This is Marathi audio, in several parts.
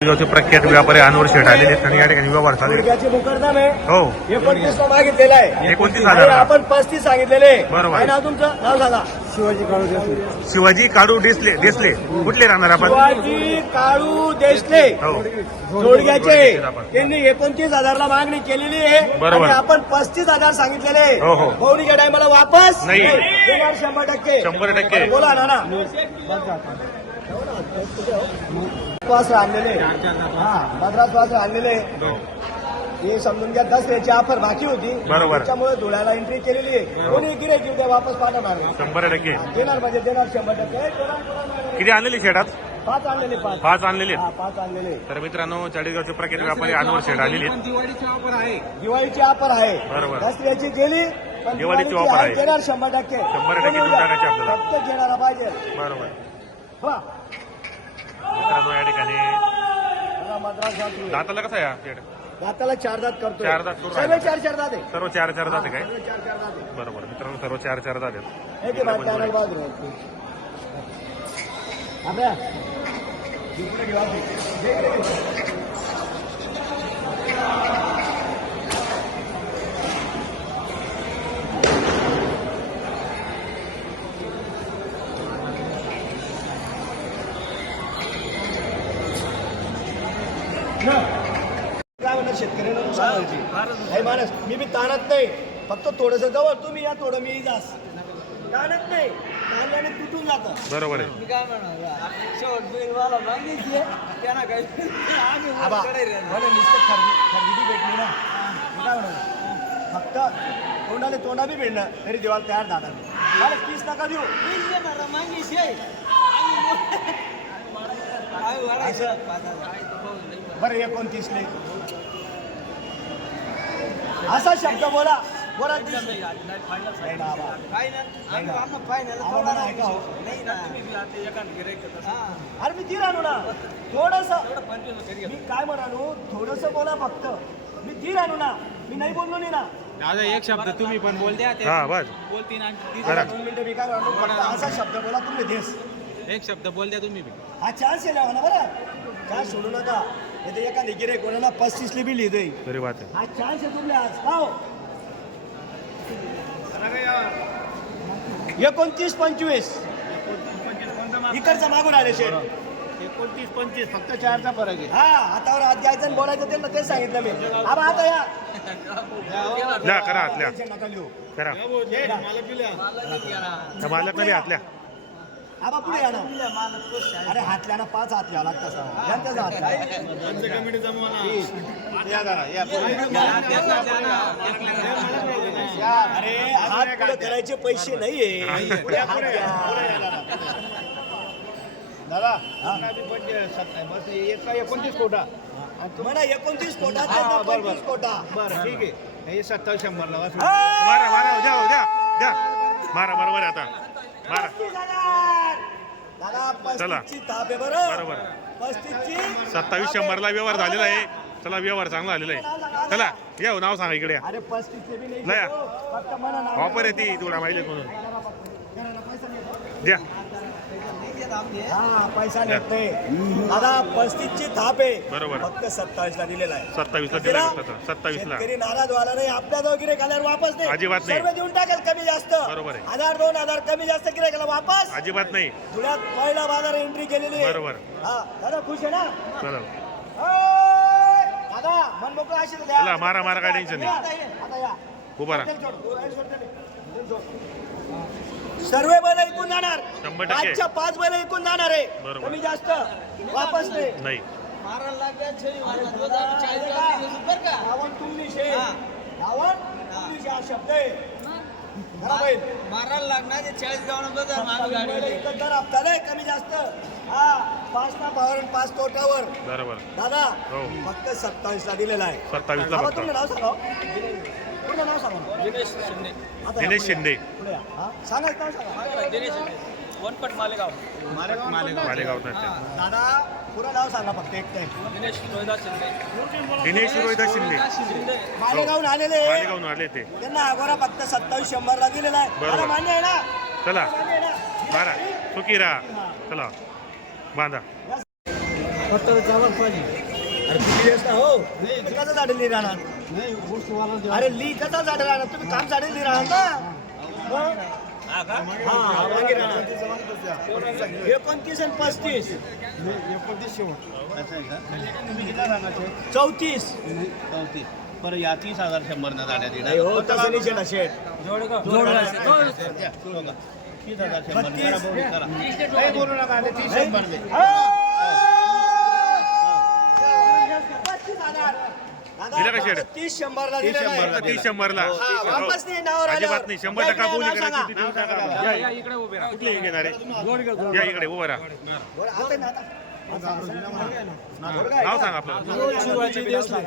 गावचे प्रख्यात व्यापारी अनवर शेठ आलेले आहेत आणि या ठिकाणी व्यवहार चालू आहे. मुकरदम आहे हो एकोणतीस मागितलेला आहे एकोणतीस आणि हजार आपण पस्तीस सांगितलेले आहे. बरोबर. काय नाव तुमचं नाव सांगा शिवाजी काळू देशले शिवाजी काडू देसले देसले कुठले राहणार आपण शिवाजी काळू देशले हो जोडग्याचे आपण. त्यांनी एकोणतीस हजारला मागणी केलेली आहे बरोबर. आणि आपण पस्तीस हजार सांगितलेले आहे. हो, हो. पौनीच्या टायमाला वापस नाही. देणार शंभर टक्के शंभर टक्के. बोला ना ना वासर आणलेले. हा मद्रास वासर आणलेले. हो. हे समजून घ्या दसऱ्याची ऑफर बाकी होती. बरोबर. त्याच्यामुळे धुळ्याला एंट्री केलेली आहे. कोणी गिरायक उद्या वापस पाठवणार. शंभर टक्के. देणार म्हणजे देणार शंभर टक्के. किती आणलेली पाच आणलेले पाच. पाच आणलेले. हा पाच आणलेले. तर मित्रांनो चाळीसगावचे प्रख्यात व्यापारी अनवर आलेले आहेत. दिवाळीची ऑफर आहे. दिवाळीची ऑफर आहे. बरोबर. दसऱ्याची गेली पण दिवाळीची offer आहे. देणार शंभर टक्के. शंभर टक्के घेणारा पाहिजे. बरोबर. हा मित्रांनो या ठिकाणी. दाताला कसा शेठ दाताला चार दात करतो चार दात करून सर्व. चार चार दात आहे सर्व चार चार जाते काय सर्व चार चार दात आहे बरोबर मित्रांनो सर्व चार चार जाते आहेत. हे ते बाहेर टाकायला बाजूला आहे. अभ्या. इकडे घेऊ आपण. दे इकडे घेऊ. काय म्हणणार शेतकऱ्यांना नुकसान व्हायची हे माणस मी बी ताणत नाही. फक्त थोडस जवळ तुम्ही या थोडं मी जास. ताणत नाही. ताणल्याने तुटून जातं. बरोबर आहे. मी काय म्हणणार शेवट बिल मला मागितली त्यांना काय आम्ही वर आबा करायला नाही. मला नुसतं खरेदी खरेदी भेटली ना. मी काय म्हणणार? फक्त तोंडाने तोंडा बी भेटणं तरी देवाला तयार झाला मला तीस नका देऊ. बिल देणार मागितली आहे. आम्ही आम्ही नाही. बरं एकोणतीसले असा शब्द बोला. बोला हो. हा. अरे मी ती आणू ना. थोडस मी काय म्हणालो? थोडस बोला फक्त. मी ती आणू ना. मी नाही बोललो नाही ना दादा एक शब्द तुम्ही पण बोल द्या ते. हा बस. बोलतीन आणि ती- करा. दोन मिनिटं मी काय म्हणालो फक्त असा शब्द बोला तुम्ही देस. एक शब्द बोल द्या तुम्ही बी. हा चान्स आहे ना बरं. चान्स सोडू नका. येते एका निगिरे कोणाला पस्तीसली बी लिहिते तरी बात आहे हा चान्स आहे तुमले आज हो एकोणतीस पंचवीस. इकडचा मागून आले शेठ. एकोणतीस पंचवीस फक्त चारचा फरक आहे. हा हातावर हात घ्यायचा आणि बोलायचं त्यांना तेच सांगितलं मी. आबा आता या. करा टेन्शन नका लिहू. करा. त्या आबा पुढे या ना. अरे हातल्या ना पाच हात घ्यावा लागतं असं. घ्या ना त्याचा हात या या. अरे हात पुढे करायचे पैसे नाहीये. पुढे हात घ्या. दादा. एका एकोणतीस कोटा. म्हणा एकोणतीस कोटा त्यांना पंचवीस कोटा. बरं ठीक आहे. हे सत्तावीस शंभरला वाचू मारा मारा द्या द्या द्या मारा बरोबर आहे आता. मारा. चला. बरोबर. सत्तावीस शंभरला व्यवहार झालेला आहे. चला व्यवहार चांगला झालेला आहे. चला या नाव सांगा इकडे या. ऑफर आहे ती तुला माहिती म्हणून. द्या. हा पैसा नाही दादा पस्तीसची थाप आहे. बरोबर. फक्त सत्तावीस ला दिलेला आहे. सत्तावीसला दिला फक्त सत्तावीसला. शेतकरी नाराज व्हायला नाही आपल्या गिरे घाल्यावर वापस नाही. अजिबात नाही. सर्व देऊन टाकेल कमी जास्त. बरोबर आहे. हजार दोन हजार कमी जास्त गिरे गेला वापस. अजिबात नाही. धुळ्यात पहिला बाजार एंट्री केलेली आहे. बरोबर. हा दादा खुश आहे ना? चला ओय! दादा मन मोकळं असेल द्या. चला, मारा, मारा, काय टेन्शन नाही. आता या उभा राहा. सोड, सोड, सोड, सोड, सोड. सर्व बैल ऐकून जाणार. पाचच्या पाच बैल ऐकून जाणार आहे. कमी जास्त वापस नाही. नाही. मारायला लागल्या छरी मारायला दोन हजार चाळीस गावी दिवस बरं का रावण तुमनीशे. हा. रावण तुमनीशे हा शब्द आहे. मारायला लागणार चाळीस गावना कमी जास्त. हा पाच ना बरोबर. दादा हो. फक्त सत्तावीस ला दिलेला आहे. 27 ला बाबा, फक्त. तुमचं नाव सांगा. पूर्ण नाव सांगा दिनेश शिंदे. आता या दिनेश पुढे. शिंदे पुढे या. हा? सांगा नाव सांगा. दिनेश शिंदे. वनपट मालेगाव. मालेगाव दादा पुरं नाव सांगा फक्त एक टाइम दिनेश रोहिदास शिंदे. दिनेश रोहिदास शिंदे. शिंदे. मालेगावून आलेले. मालेगावून आले ते. त्यांना अगोरा फक्त सत्तावीस शंभरला दिलेला आहे. बरोबर. मला मान्य आहे ना? चला. मान्य आहे ना? मारा सुखी राहा. चला. बांधा. फक्त चालत पाहिजे. अरे किती दिवस ना हो कसं झाडेली राहणार अरे ली कसा झाडे राहणार? तुम्ही काम राहणार ना? हा, वांगी राहणार. एकोणतीस आणि पस्तीस. एकोणतीस शेवट. चौतीस. बरं या तीस हजार शंभर न जाण्यात नाही हो तसं शेठ हजार शंभर बोलू, नका तीस शंभर दिलं का शेड? तीस शंभरला. तीस हा, वापस नाही नावावर अजिबात आल्यावर. नाही शंभर टक्का इकडे बोली नाव करायची सांगा. किती दिवस टाका? या, इकडे उभे राहा. कुठली घेणार आहे? या इकडे उभा राहा. बरं, आता. ना, आता. नाव सांग आपलं विनोद शिवाजी देसले.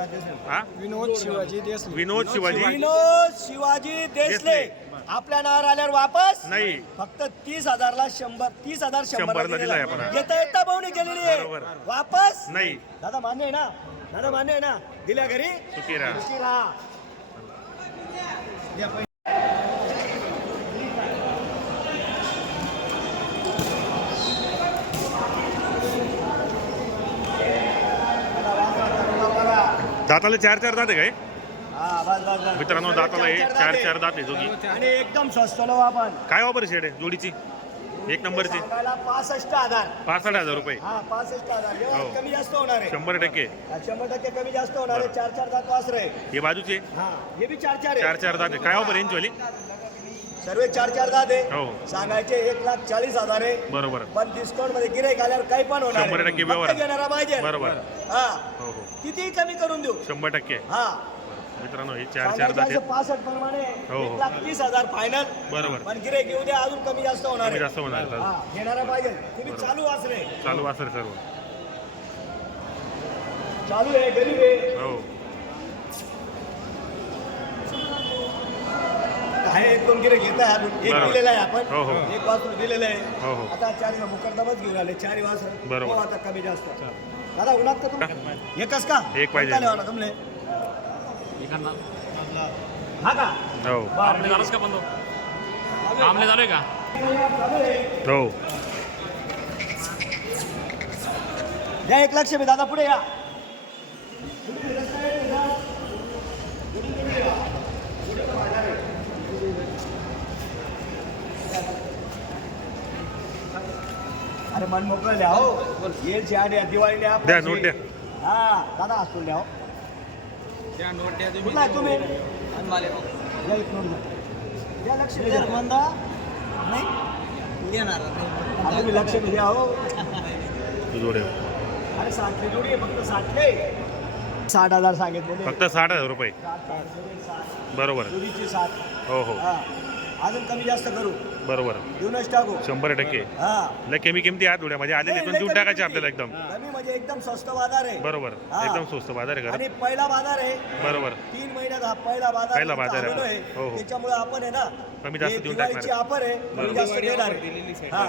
हा? विनोद शिवाजी देसले. विनोद शिवाजी. विनोद शिवाजी देसले. आपल्या नावावर आल्यावर वापस? नाही. फक्त तीस हजारला शंभर तीस हजार शंभरला शंभर दिलाय आपण. येता येता भाऊनी केलेली आहे. बरोबर. वापस? नाही. दादा मान्य आहे ना? दादा मान्य आहे ना दिल्या घरी. सुखी राहा सुखी राहा दाताला चार चार दाते काय? हा, बस, बस. मित्रांनो दाताला हे चार चार दात. आहे जोगी. आणि एकदम स्वस्त आपण. काय ऑफर शेड? आहे जोडीची? एक नंबरची. सांगायला पासष्ट हजार. पासष्ट हजार रुपये. हा पासष्ट हजार. हो. कमी जास्त होणार आहे. शंभर टक्के. हा, शंभर टक्के कमी जास्त होणार आहे. चार चार दात वासर आहे. हे बाजूचे? हा हे बी चार चार चार आहे. चार दात आहे. काय ऑफर यांची वाली? सर्व चार चार दात आहे. हो. सांगायचे एक लाख चाळीस हजार आहे. बरोबर. पण डिस्काउंटमध्ये गिराईक आल्यावर काही पण होणार शंभर आहे. टक्के फक्त व्यवहार. घेणारा पाहिजे. बरोबर. हा. हो हो. किती कमी करून देऊ. शंभर टक्के. हा. मित्रांनो हे चार चार आहेत पासष्ट प्रमाणे हो, हो. एक लाख तीस हजार फायनल बरोबर. पण गिराईक येऊ द्या अजून कमी जास्त होणार कमी आहे. जास्त होणार. हा घेणारा पाहिजे. तुम्ही चालू वासरे. चालू असेल सर्व. चालू आहे गरीब आहे. हो. एक दोन गिरे घेत आहे अजून एक बरोबर. दिलेला आहे आपण. हो, हो. एक वासरू दिलेलं हो, आहे. हो. आता चार मुकरदमच घेऊन आले. चार वासर. बरोबर. हो, आता कमी जास्त. दादा उन्हात का? तुम्ही एकच का? एक पाहिजे. कोणता तुमले. हा का? हो. बरं. आमले झालोय का हो. या एक लक्ष मी दादा पुढे या. अरे मन मोकळं द्या हो. द्या दिवाळी द्या द्या, नोट द्या. हा दादा असतो द्या हो. त्या नोट द्या कुठला आहे तुम्ही? या एक नोट द्या. द्या लक्ष द्या. मंदा. नाही? आता. तुम्ही लक्ष द्या हो. जोडे अरे साठले जोडी आहे फक्त साठले साठ हजार सांगितले फक्त साठ हजार रुपये. बरोबर. जोडीची साठ. हो हो. हा. अजून कमी जास्त करू. बरोबर. देऊनच टाकू. शंभर टक्के. हा. लय कमी किमती आहेत थोड्यामध्ये आलेले लय- पण लय देऊन टाकायचे. आपल्याला एकदम. म्हणजे एकदम स्वस्त बाजार आहे बरोबर हा. एकदम स्वस्त बाजार आहे आणि पहिला बाजार आहे बरोबर तीन महिन्यात हा पहिला बाजार पहिला बाजार आहे. आलेलो आहे हो, हो. त्याच्यामुळे आपण आहे ना कमी जास्त हे देऊन दिवाळीची टाकणार. ऑफर आहे कमी बरोबर. जास्त देणार आहे. हा